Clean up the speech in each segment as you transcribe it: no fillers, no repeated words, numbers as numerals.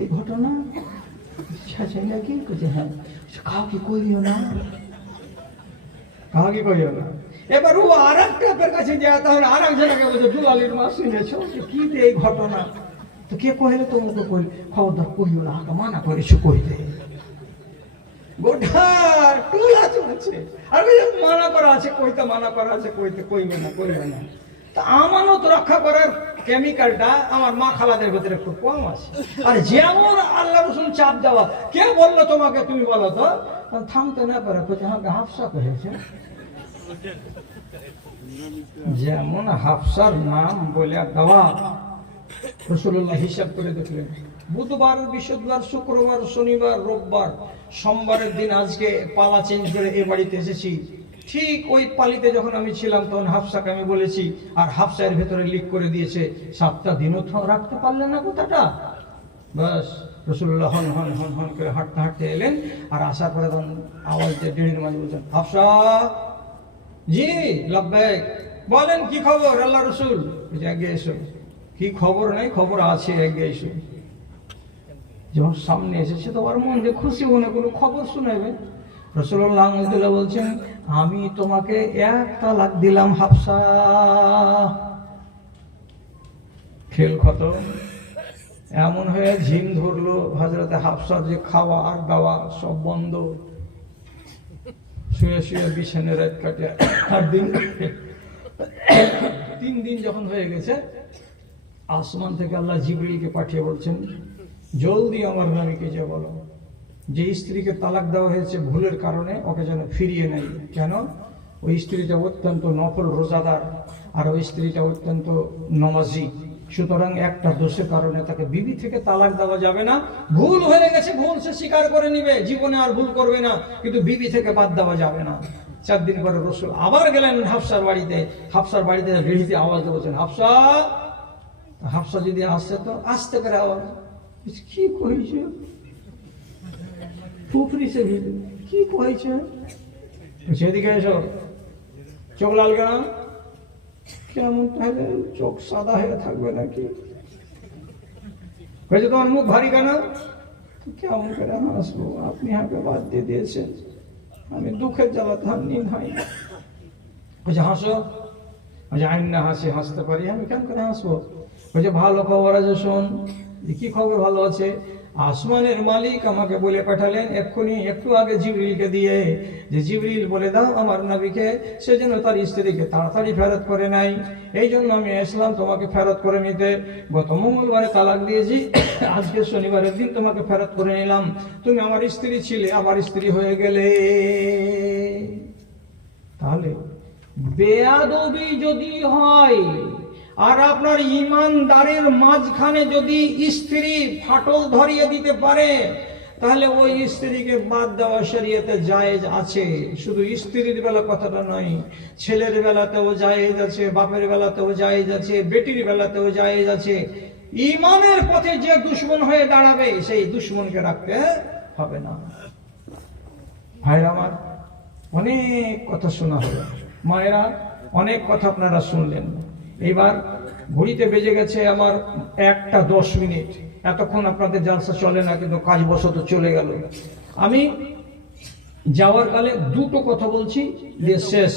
এই ঘটনা নাকি হ্যাঁ কাউকে কইও না, কাউকে কইও না। এবার ও আর এক টাপের কাছে যায়, তাহলে আর একজনকে বলছে দুলালির মা শুনেছ কি এই ঘটনা, তো কে কহিলে তোমাকে কই খবরদার কইও না, মানা করেছো কইতে। গোটা টুলা চলছে আর মানা করা আছে কইতে, মানা করা আছে কইতে, কইবে না কইবে না। তা আমানত রক্ষা করার কেমিক্যালটা আমার মা খালাদের ভেতরে একটু কম আছে। আর যেমন আল্লাহ রসুল চাপ দেওয়া, কে বললো তোমাকে তুমি বলো তো, থামতে না পারে আমাকে হাফসা করেছে। যেমন হাফসার নাম বলে দেওয়া, রাসূলুল্লাহ হিসাব করে দেখলেন বুধবার, বৃহস্পতিবার, শুক্রবার, শনিবার, রোববার, সোমবারের দিন আজকে পালা চেঞ্জ করে এ বাড়িতে এসেছি। ঠিক ওই পালিতে যখন আমি ছিলাম তখন হাফসাকে আমি বলেছি, আর হাফসা এর ভেতরে লিক করে দিয়েছে। 7টা দিনও রাখতে পারলেন না কথাটা। বাস রাসূলুল্লাহ হন হন হন হন করে হাঁটতে হাঁটতে এলেন, আর আসার পরে তখন আওয়াজ দিয়ে ডেড়ির মাঝে বলছেন, হাফসা জি লাব্বাইক, বলেন কি খবর আল্লাহ রসুল। আগে এসো। কি খবর নাই, খবর আছে, আগে এসো। যখন সামনে এসেছে তোমার মন যে খুশি মনে কোনো খবর শুনাবে। রাসূলুল্লাহ বলছেন, আমি তোমাকে 1 তালাক দিলাম হাফসা। খেল খতম। এমন হয়ে ঝিম ধরলো হযরতে হাফসার যে খাওয়া আর দাওয়া সব বন্ধ। শুয়ে শুয়ে বিছানে রাত কাটে। আর দিন 3 দিন যখন হয়ে গেছে, আসমান থেকে আল্লাহ জিবরিলকে পাঠিয়ে বলছেন, জলদি আমার নবীকে যে বলো যে স্ত্রীকে তালাক দেওয়া হয়েছে ভুলের কারণে, ওকে যেন ফিরিয়ে নেয়। কেন? ওই স্ত্রীটা অত্যন্ত নফল রোজাদার, আর ওই স্ত্রীটা অত্যন্ত নমাজি। সুতরাং একটা দোষের কারণে তাকে বিবি থেকে তালাক দেওয়া যাবে না। ভুল হয়ে গেছে, ভুল সে স্বীকার করে নিবে, জীবনে আর ভুল করবে না, কিন্তু বিবি থেকে বাদ দেওয়া যাবে না। 4 দিন পরে রাসূল আবার গেলেন হাফসার বাড়িতে। হাফসার বাড়িতে বেরিয়ে আওয়াজ বলছেন, হাফসা। হাফসা যদি আসছে তো আস্তে করে আওয়াজ, কি কইছে পুফরি সে কি কইছে, সেদিকে এসো। চোখ লাল কেন? কেমন তাহলে চোখ সাদা হয়ে থাকবে নাকি? কইছে তোমার মুখ ভারী কেন? কেমন করে হাসবো, আপনি আমাকে বাদ দিয়ে দিয়েছেন, আমি দুঃখের জ্বালাতে নিন হয়। বলছে হাসো। বলছে আইন না হাসি, হাসতে পারি, আমি কেন করে হাসবো? বলছে ভালো খবর আছে শোন। কি খবর ভালো আছে? আসমানের মালিক আমাকে বলে পাঠালেন এক্ষুনি, একটু আগে জিবরিলকে দিয়ে, যে জিবরিল বলে দাও আমার নবীকে সে যেন তার স্ত্রীকে তাড়াতাড়ি ফেরত করে নেয়। এই জন্য আমি আসলাম তোমাকে ফেরত করে নিতে। গত মঙ্গলবারে তালাক দিয়েছি, আজকে শনিবারের দিন তোমাকে ফেরত করে নিলাম। তুমি আমার স্ত্রী ছিলে, আমার স্ত্রী হয়ে গেলে। তাহলে বেয়াদবি যদি হয় আর আপনার ইমানদারের মাঝখানে যদি স্ত্রী ফাটল ধরিয়ে দিতে পারে, তাহলে ওই স্ত্রীকে বাদ দেওয়া শরীয়তে জায়েজ আছে। শুধু স্ত্রীর বেলা কথাটা নয়, ছেলের বেলাতেও জায়েজ আছে, বাপের বেলাতেও জায়েজ আছে, বেটির বেলাতেও জায়েজ আছে। ইমানের পথে যে দুশ্মন হয়ে দাঁড়াবে সেই দুশ্মনকে রাখতে হবে না। ভাইরা আমার, অনেক কথা শোনা হলো, মায়েরা অনেক কথা আপনারা শুনলেন। এবার ঘড়িতে বেজে গেছে আমার 1টা 10 এতক্ষণ আপনাদের জালসা চলে না, কিন্তু কাজবশত চলে গেল। আমি যাওয়ার কালে 2টো কথা বলছি, যে শেষ।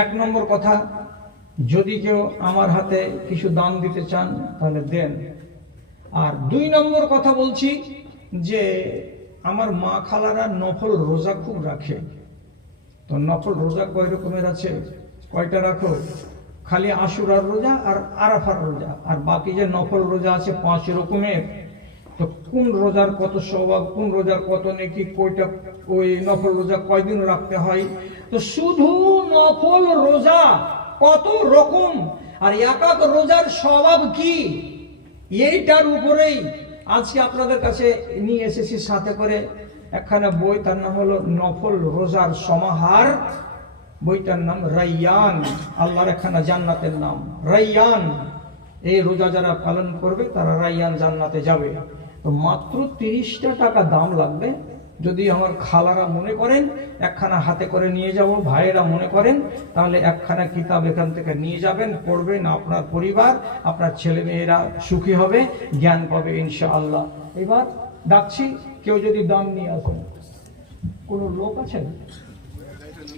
1 নম্বর কথা, যদি কেউ আমার হাতে কিছু দান দিতে চান তাহলে দেন। আর 2 নম্বর কথা বলছি, যে আমার মা খালারা নফল রোজা খুব রাখে। তো নফল রোজা কয় রকমের আছে? কয়টা রাখো? খালি আশুরার রোজা আর আরাফার রোজা, আর বাকি যে নফল রোজা আছে 5 রকমের। তো কোন রোজার কত স্বভাব, কোন রোজার কত নেকি, কয়টা ওই নফল রোজা কয়দিন রাখতে হয়, তো শুধু নফল রোজা কত রকম আর এক এক রোজার স্বভাব কি, এইটার উপরেই আজকে আপনাদের কাছে নিয়ে এসেছি সাথে করে একখানা বই। তার নাম হলো নফল রোজার সমাহার। বইটার নাম রাইয়ান, আল্লাহর একখানা জান্নাতের নাম রাইয়ান। এই রোজা যারা পালন করবে তারা রাইয়ান জান্নাতে যাবে। তো মাত্র 30টা টাকা দাম লাগবে, যদি আমার খালারা মনে করেন একখানা হাতে করে নিয়ে যাব, ভাইয়েরা মনে করেন তাহলে একখানা কিতাব এখান থেকে নিয়ে যাবেন, পড়বেন, আপনার পরিবার আপনার ছেলে মেয়েরা সুখী হবে, জ্ঞান পাবে ইনশাআল্লাহ। এবার ডাকছি, কেউ যদি দান নিয়ে আসেন। কোনো লোক আছেন?